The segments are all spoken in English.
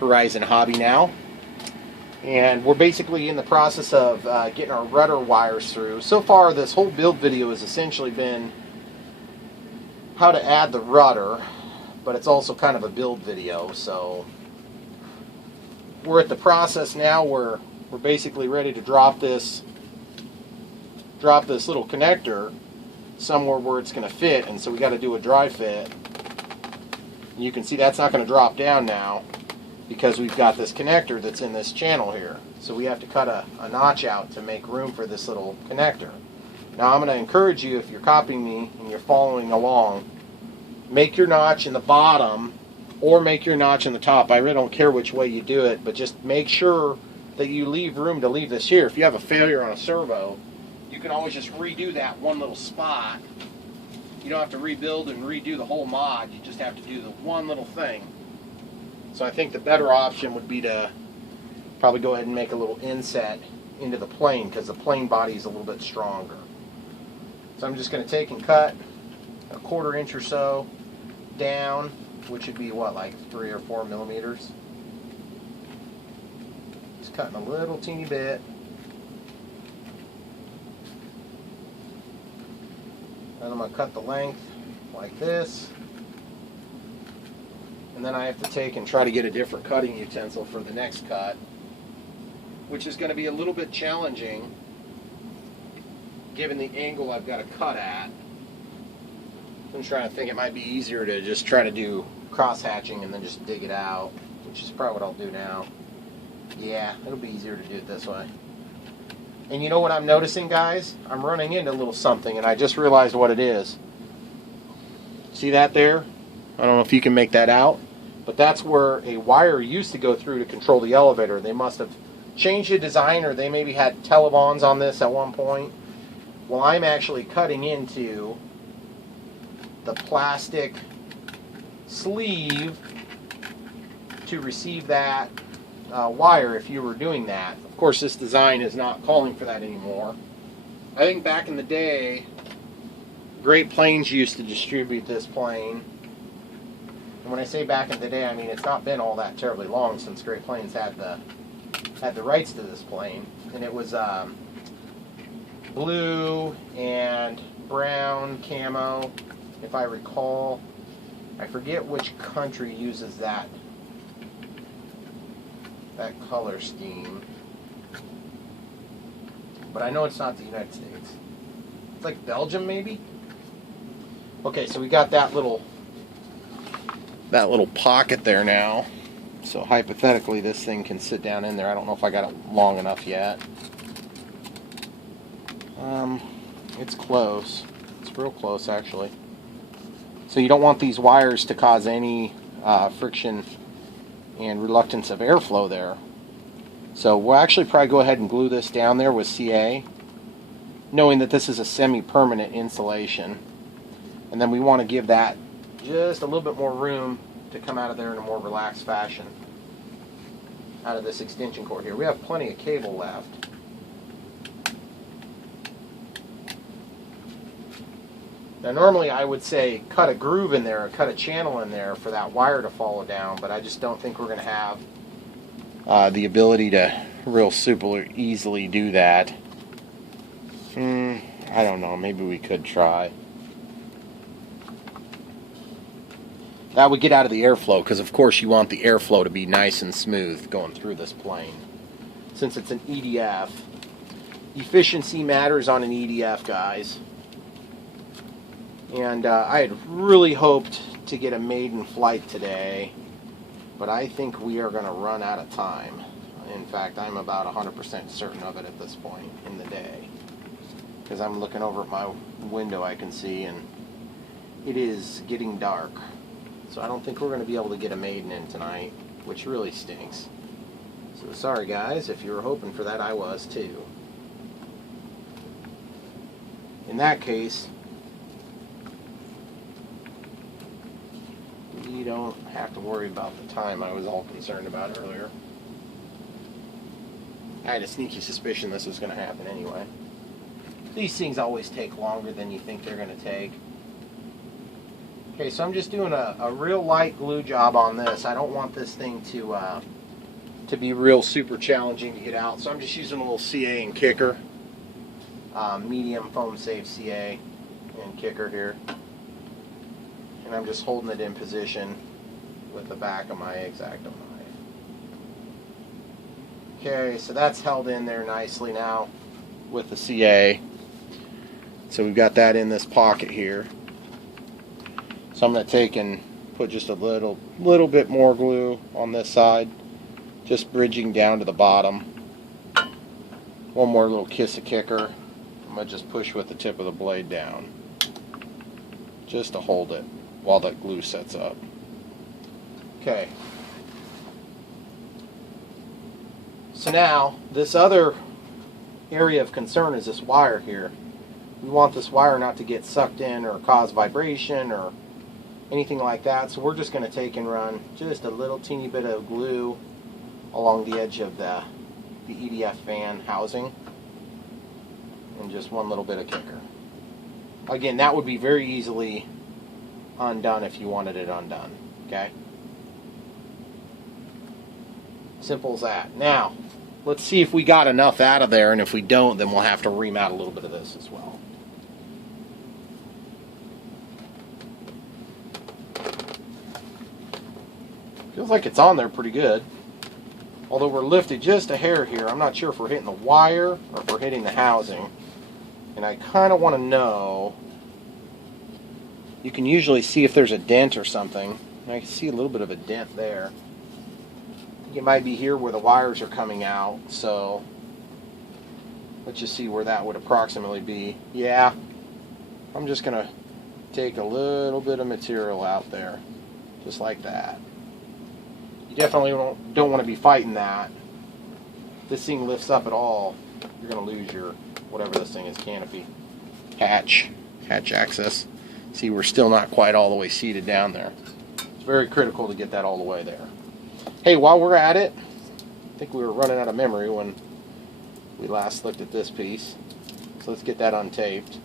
Horizon hobby now. And we're basically in the process of getting our rudder wires through. So far, this whole build video has essentially been how to add the rudder, but it's also kind of a build video. So we're at the process now where we're basically ready to drop this little connector somewhere where it's going to fit, and so we got to do a dry fit. And you can see that's not going to drop down now because we've got this connector that's in this channel here. So we have to cut a notch out to make room for this little connector. Now I'm going to encourage you, if you're copying me and you're following along, make your notch in the bottom or make your notch in the top. I really don't care which way you do it, but just make sure that you leave room to leave this here. If you have a failure on a servo, you can always just redo that one little spot. You don't have to rebuild and redo the whole mod. You just have to do the one little thing. So I think the better option would be to probably go ahead and make a little inset into the plane, because the plane body is a little bit stronger. So I'm just going to take and cut a 1/4 inch or so down, which would be what, like 3 or 4 millimeters. Just cutting a little teeny bit. Then I'm going to cut the length like this. And then I have to take and try to get a different cutting utensil for the next cut, which is going to be a little bit challenging given the angle I've got to cut at. I'm trying to think it might be easier to just try to do cross hatching and then just dig it out, which is probably what I'll do now. Yeah, it'll be easier to do it this way. And you know what I'm noticing, guys? I'm running into a little something, and I just realized what it is. See that there? I don't know if you can make that out, but that's where a wire used to go through to control the elevator. They must have changed the design, or they maybe had telebonds on this at one point. Well, I'm actually cutting into the plastic sleeve to receive that wire if you were doing that. Of course, this design is not calling for that anymore. I think back in the day, Great Plains used to distribute this plane. And when I say back in the day, I mean it's not been all that terribly long since Great Plains had the rights to this plane. And it was blue and brown camo, if I recall. I forget which country uses that color scheme, but I know it's not the United States. It's like Belgium, maybe. Okay, so we got that little pocket there now. So hypothetically, this thing can sit down in there. I don't know if I got it long enough yet. It's close. It's real close, actually. So you don't want these wires to cause any friction and reluctance of airflow there. So we'll actually probably go ahead and glue this down there with CA, knowing that this is a semi-permanent insulation. And then we want to give that just a little bit more room to come out of there in a more relaxed fashion out of this extension cord here. We have plenty of cable left. Now normally I would say cut a groove in there, or cut a channel in there for that wire to follow down, but I just don't think we're going to have the ability to real super easily do that. I don't know, maybe we could try. That would get out of the airflow, because of course you want the airflow to be nice and smooth going through this plane. Since it's an EDF, efficiency matters on an EDF, guys. And I had really hoped to get a maiden flight today, but I think we are going to run out of time. In fact, I'm about 100% certain of it at this point in the day. Because I'm looking over at my window, I can see, and it is getting dark. So I don't think we're going to be able to get a maiden in tonight, which really stinks. So sorry guys, if you were hoping for that, I was too. In that case, you don't have to worry about the time I was all concerned about earlier. I had a sneaky suspicion this was going to happen anyway. These things always take longer than you think they're going to take. Okay, so I'm just doing a real light glue job on this. I don't want this thing to be real super challenging to get out. So I'm just using a little CA and kicker. Medium foam safe CA and kicker here. And I'm just holding it in position with the back of my X-Acto knife. Okay, so that's held in there nicely now with the CA. So we've got that in this pocket here. So I'm going to take and put just a little bit more glue on this side, just bridging down to the bottom. One more little kiss of kicker. I'm going to just push with the tip of the blade down, just to hold it while that glue sets up. Okay. So now, this other area of concern is this wire here. We want this wire not to get sucked in or cause vibration or anything like that, so we're just going to take and run just a little teeny bit of glue along the edge of the EDF fan housing, and just one little bit of kicker. Again, that would be very easily undone if you wanted it undone. Okay? Simple as that. Now, let's see if we got enough out of there, and if we don't, then we'll have to ream out a little bit of this as well. Feels like it's on there pretty good. Although we're lifted just a hair here. I'm not sure if we're hitting the wire or if we're hitting the housing. And I kind of want to know. You can usually see if there's a dent or something. I can see a little bit of a dent there. I think it might be here where the wires are coming out. So let's just see where that would approximately be. Yeah. I'm just going to take a little bit of material out there. Just like that. You definitely don't want to be fighting that. If this thing lifts up at all, you're going to lose your, whatever this thing is, canopy. Hatch access. See, we're still not quite all the way seated down there. It's very critical to get that all the way there. Hey, while we're at it, I think we were running out of memory when we last looked at this piece. So let's get that untaped.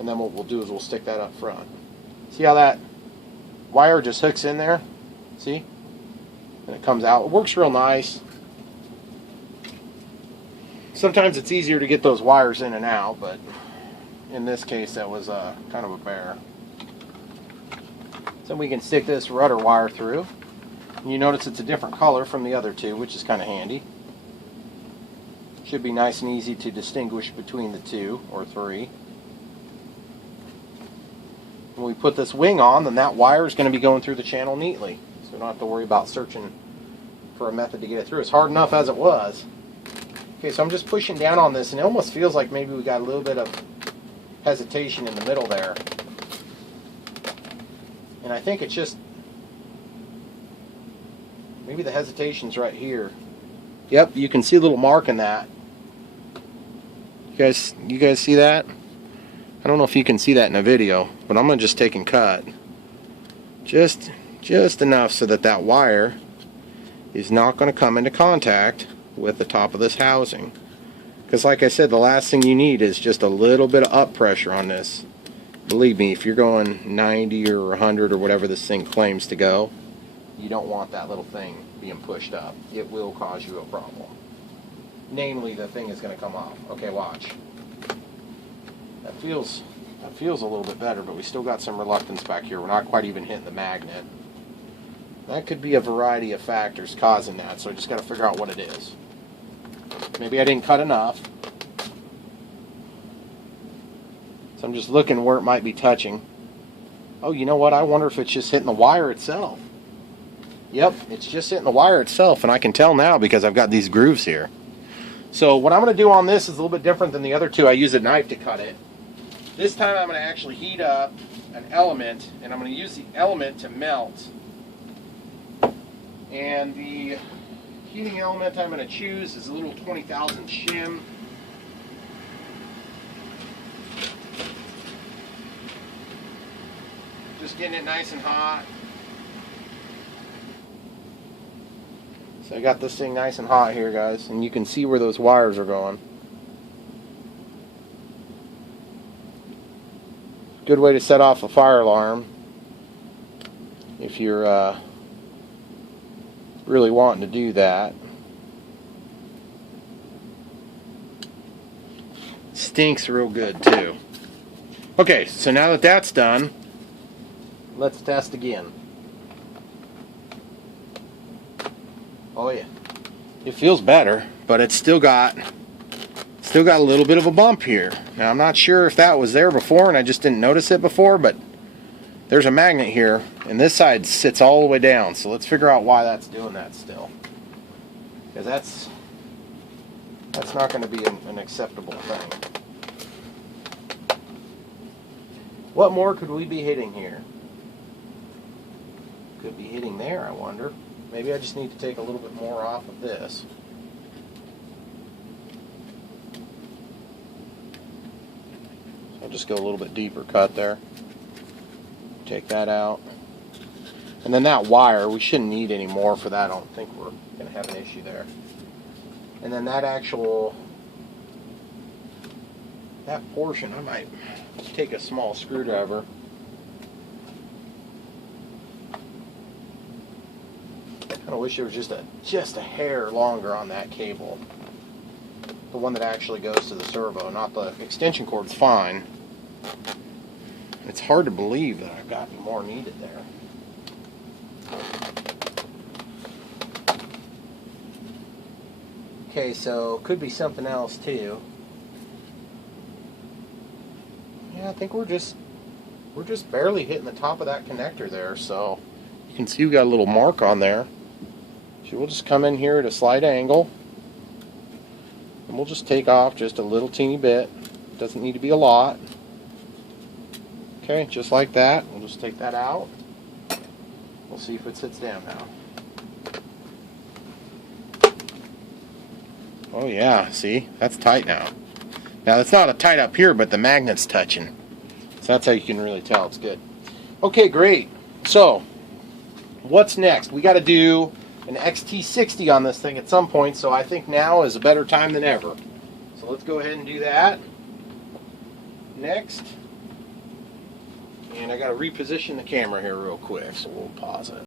And then what we'll do is we'll stick that up front. See how that wire just hooks in there? See? And it comes out. It works real nice. Sometimes it's easier to get those wires in and out, but in this case that was kind of a bear. So we can stick this rudder wire through. And you notice it's a different color from the other two, which is kind of handy. Should be nice and easy to distinguish between the two or three. When we put this wing on, then that wire is going to be going through the channel neatly. So we don't have to worry about searching for a method to get it through. It's hard enough as it was. Okay, so I'm just pushing down on this, and it almost feels like maybe we got a little bit of hesitation in the middle there. And I think it's just, maybe the hesitation's right here. Yep, you can see a little mark in that. You guys see that? I don't know if you can see that in a video, but I'm going to just take and cut. Just enough so that that wire is not going to come into contact with the top of this housing. Because like I said, the last thing you need is just a little bit of up pressure on this. Believe me, if you're going 90 or 100 or whatever this thing claims to go, you don't want that little thing being pushed up. It will cause you a problem. Namely, the thing is going to come off. Okay, watch. That feels a little bit better, but we still got some reluctance back here. We're not quite even hitting the magnet. That could be a variety of factors causing that, so I just got to figure out what it is. Maybe I didn't cut enough. So I'm just looking where it might be touching. Oh, you know what? I wonder if it's just hitting the wire itself. Yep, it's just hitting the wire itself, and I can tell now because I've got these grooves here. So what I'm going to do on this is a little bit different than the other two. I use a knife to cut it. This time I'm going to actually heat up an element, and I'm going to use the element to melt. And the heating element I'm going to choose is a little 20,000 shim. Just getting it nice and hot. So I got this thing nice and hot here, guys, and you can see where those wires are going. Good way to set off a fire alarm. if you're really wanting to do that. Stinks real good too. Okay, so now that that's done, let's test again. Oh yeah, it feels better, but it's still got a little bit of a bump here. Now I'm not sure if that was there before and I just didn't notice it before, but there's a magnet here and this side sits all the way down, so let's figure out why that's doing that still, because that's not going to be an acceptable thing. What more could we be hitting here? Could be hitting there, I wonder. Maybe I just need to take a little bit more off of this. So I'll just go a little bit deeper cut there. Take that out. And then that wire, we shouldn't need any more for that. I don't think we're going to have an issue there. And then that portion, I might take a small screwdriver. I kind of wish it was just a hair longer on that cable. The one that actually goes to the servo, not the extension cord's fine. It's hard to believe that I've got any more needed there. Okay, so could be something else too. Yeah, I think we're just barely hitting the top of that connector there, so you can see we got a little mark on there. So we'll just come in here at a slight angle and we'll just take off just a little teeny bit. Doesn't need to be a lot. Okay, just like that. We'll just take that out. We'll see if it sits down now. Oh yeah, see? That's tight now. Now it's not tight up here, but the magnet's touching. So that's how you can really tell it's good. Okay, great. So, what's next? We got to do an XT60 on this thing at some point, so I think now is a better time than ever. So let's go ahead and do that. Next. And I got to reposition the camera here real quick, so we'll pause it.